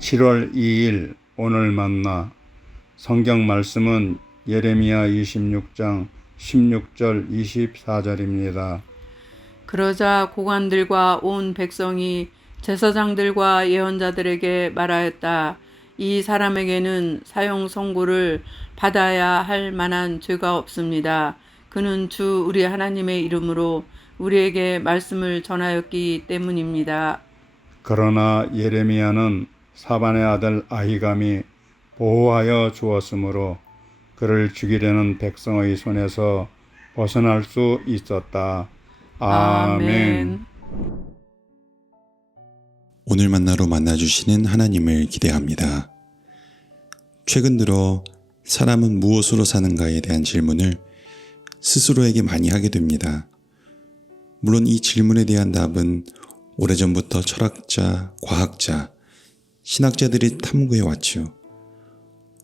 7월 2일 오늘 만나 성경 말씀은 예레미야 26장 16절 24절입니다. 그러자 고관들과 온 백성이 제사장들과 예언자들에게 말하였다. 이 사람에게는 사형 선고를 받아야 할 만한 죄가 없습니다. 그는 주 우리 하나님의 이름으로 우리에게 말씀을 전하였기 때문입니다. 그러나 예레미야는 사반의 아들 아히감이 보호하여 주었으므로 그를 죽이려는 백성의 손에서 벗어날 수 있었다. 아멘. 오늘 만나로 만나주시는 하나님을 기대합니다. 최근 들어 사람은 무엇으로 사는가에 대한 질문을 스스로에게 많이 하게 됩니다. 물론 이 질문에 대한 답은 오래전부터 철학자, 과학자, 신학자들이 탐구해 왔지요.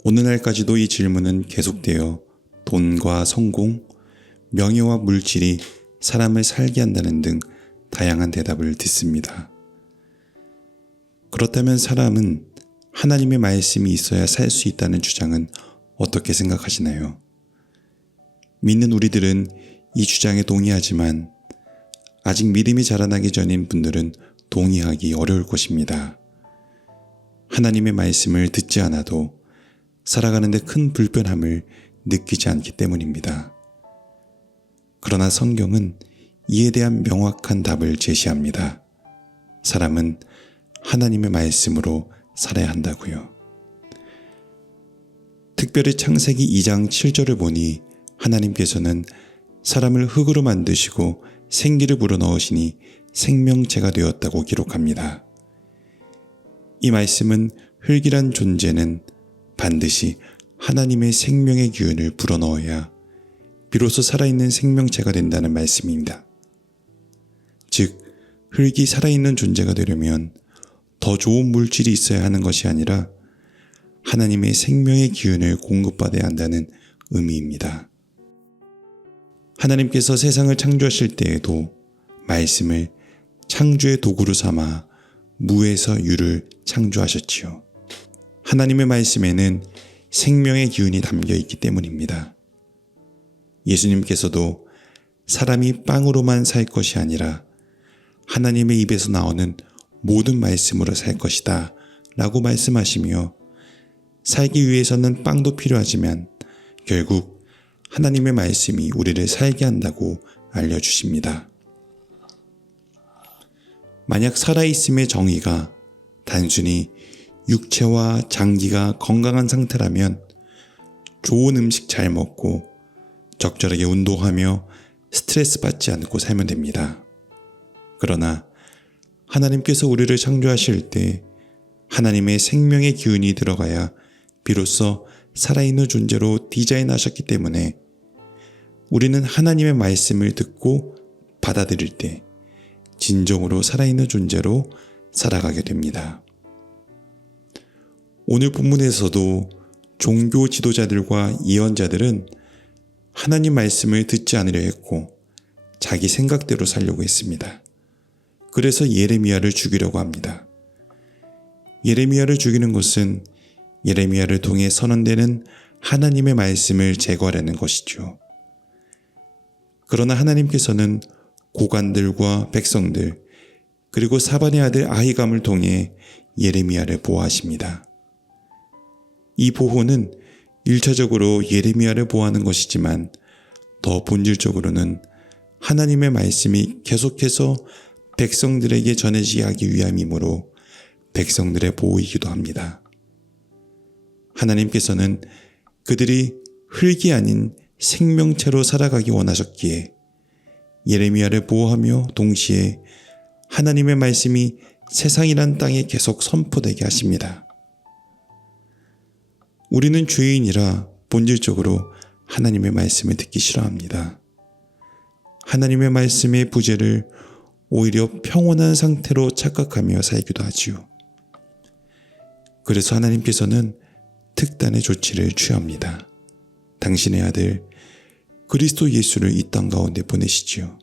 오늘날까지도 이 질문은 계속되어 돈과 성공, 명예와 물질이 사람을 살게 한다는 등 다양한 대답을 듣습니다. 그렇다면 사람은 하나님의 말씀이 있어야 살 수 있다는 주장은 어떻게 생각하시나요? 믿는 우리들은 이 주장에 동의하지만 아직 믿음이 자라나기 전인 분들은 동의하기 어려울 것입니다. 하나님의 말씀을 듣지 않아도 살아가는 데 큰 불편함을 느끼지 않기 때문입니다. 그러나 성경은 이에 대한 명확한 답을 제시합니다. 사람은 하나님의 말씀으로 살아야 한다고요. 특별히 창세기 2장 7절을 보니 하나님께서는 사람을 흙으로 만드시고 생기를 불어넣으시니 생명체가 되었다고 기록합니다. 이 말씀은 흙이란 존재는 반드시 하나님의 생명의 기운을 불어넣어야 비로소 살아있는 생명체가 된다는 말씀입니다. 즉, 흙이 살아있는 존재가 되려면 더 좋은 물질이 있어야 하는 것이 아니라 하나님의 생명의 기운을 공급받아야 한다는 의미입니다. 하나님께서 세상을 창조하실 때에도 말씀을 창조의 도구로 삼아 무에서 유를 창조하셨지요. 하나님의 말씀에는 생명의 기운이 담겨 있기 때문입니다. 예수님께서도 사람이 빵으로만 살 것이 아니라 하나님의 입에서 나오는 모든 말씀으로 살 것이다 라고 말씀하시며 살기 위해서는 빵도 필요하지만 결국 하나님의 말씀이 우리를 살게 한다고 알려주십니다. 만약 살아있음의 정의가 단순히 육체와 장기가 건강한 상태라면 좋은 음식 잘 먹고 적절하게 운동하며 스트레스 받지 않고 살면 됩니다. 그러나 하나님께서 우리를 창조하실 때 하나님의 생명의 기운이 들어가야 비로소 살아있는 존재로 디자인하셨기 때문에 우리는 하나님의 말씀을 듣고 받아들일 때 진정으로 살아있는 존재로 살아가게 됩니다. 오늘 본문에서도 종교 지도자들과 예언자들은 하나님 말씀을 듣지 않으려 했고 자기 생각대로 살려고 했습니다. 그래서 예레미야를 죽이려고 합니다. 예레미야를 죽이는 것은 예레미야를 통해 선언되는 하나님의 말씀을 제거하려는 것이죠. 그러나 하나님께서는 고관들과 백성들 그리고 사반의 아들 아히감을 통해 예레미야를 보호하십니다. 이 보호는 1차적으로 예레미야를 보호하는 것이지만 더 본질적으로는 하나님의 말씀이 계속해서 백성들에게 전해지게 하기 위함이므로 백성들의 보호이기도 합니다. 하나님께서는 그들이 흙이 아닌 생명체로 살아가기 원하셨기에 예레미야를 보호하며 동시에 하나님의 말씀이 세상이란 땅에 계속 선포되게 하십니다. 우리는 죄인이라 본질적으로 하나님의 말씀을 듣기 싫어합니다. 하나님의 말씀의 부재를 오히려 평온한 상태로 착각하며 살기도 하지요. 그래서 하나님께서는 특단의 조치를 취합니다. 당신의 아들 그리스도 예수를 이 땅 가운데 보내시지요.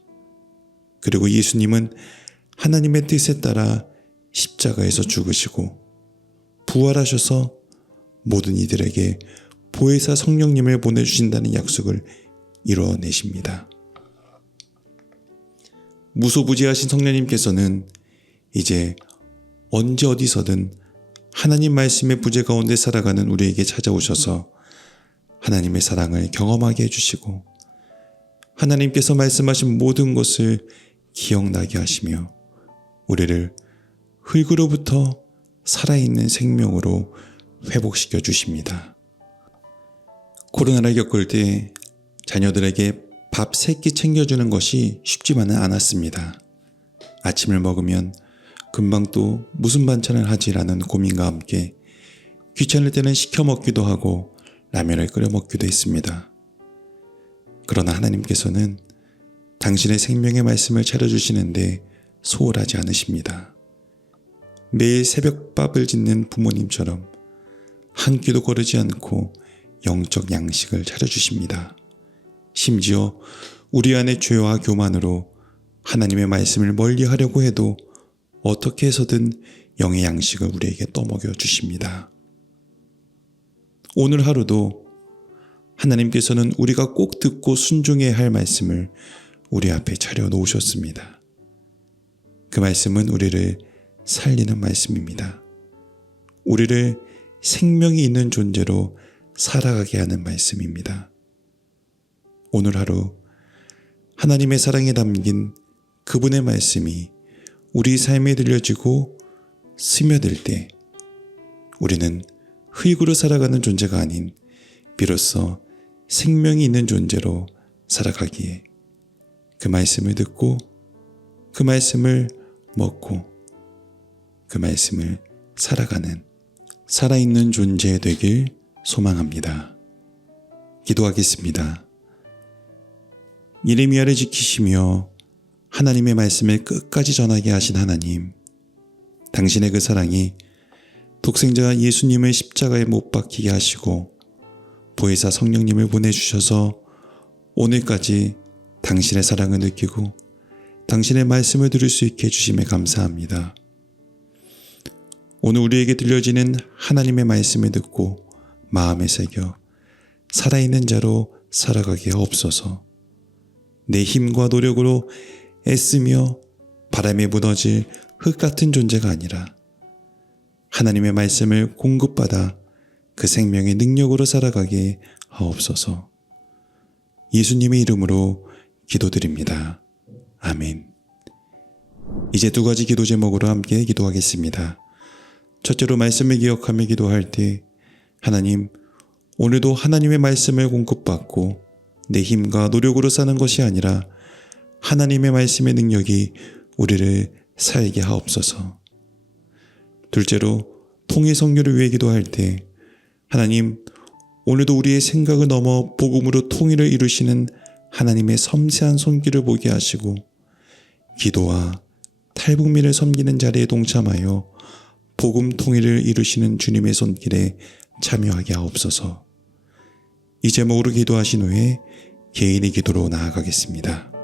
그리고 예수님은 하나님의 뜻에 따라 십자가에서 죽으시고 부활하셔서 모든 이들에게 보혜사 성령님을 보내주신다는 약속을 이뤄내십니다. 무소부지하신 성령님께서는 이제 언제 어디서든 하나님 말씀의 부재 가운데 살아가는 우리에게 찾아오셔서 하나님의 사랑을 경험하게 해주시고 하나님께서 말씀하신 모든 것을 기억나게 하시며 우리를 흙으로부터 살아있는 생명으로 회복시켜 주십니다. 코로나를 겪을 때 자녀들에게 밥 3끼 챙겨주는 것이 쉽지만은 않았습니다. 아침을 먹으면 금방 또 무슨 반찬을 하지라는 고민과 함께 귀찮을 때는 시켜 먹기도 하고 라면을 끓여 먹기도 했습니다. 그러나 하나님께서는 당신의 생명의 말씀을 차려주시는데 소홀하지 않으십니다. 매일 새벽밥을 짓는 부모님처럼 한 끼도 거르지 않고 영적 양식을 차려주십니다. 심지어 우리 안의 죄와 교만으로 하나님의 말씀을 멀리하려고 해도 어떻게 해서든 영의 양식을 우리에게 떠먹여 주십니다. 오늘 하루도 하나님께서는 우리가 꼭 듣고 순종해야 할 말씀을 우리 앞에 차려 놓으셨습니다. 그 말씀은 우리를 살리는 말씀입니다. 우리를 생명이 있는 존재로 살아가게 하는 말씀입니다. 오늘 하루 하나님의 사랑에 담긴 그분의 말씀이 우리 삶에 들려지고 스며들 때 우리는 흙으로 살아가는 존재가 아닌 비로소 생명이 있는 존재로 살아가기에 그 말씀을 듣고 그 말씀을 먹고 그 말씀을 살아가는 살아있는 존재 되길 소망합니다. 기도하겠습니다. 예레미야를 지키시며 하나님의 말씀을 끝까지 전하게 하신 하나님, 당신의 그 사랑이 독생자 예수님을 십자가에 못 박히게 하시고 보혜사 성령님을 보내주셔서 오늘까지 당신의 사랑을 느끼고 당신의 말씀을 들을 수 있게 해주심에 감사합니다. 오늘 우리에게 들려지는 하나님의 말씀을 듣고 마음에 새겨 살아있는 자로 살아가게 하옵소서. 내 힘과 노력으로 애쓰며 바람에 무너질 흙 같은 존재가 아니라 하나님의 말씀을 공급받아 그 생명의 능력으로 살아가게 하옵소서. 예수님의 이름으로 기도드립니다. 아멘. 이제 2가지 기도 제목으로 함께 기도하겠습니다. 첫째로 말씀을 기억하며 기도할 때 하나님, 오늘도 하나님의 말씀을 공급받고 내 힘과 노력으로 사는 것이 아니라 하나님의 말씀의 능력이 우리를 살게 하옵소서. 둘째로 통일 선교를 위해 기도할 때 하나님, 오늘도 우리의 생각을 넘어 복음으로 통일을 이루시는 하나님의 섬세한 손길을 보게 하시고 기도와 탈북민을 섬기는 자리에 동참하여 복음 통일을 이루시는 주님의 손길에 참여하게 하옵소서. 이 제목으로 기도하신 후에 개인의 기도로 나아가겠습니다.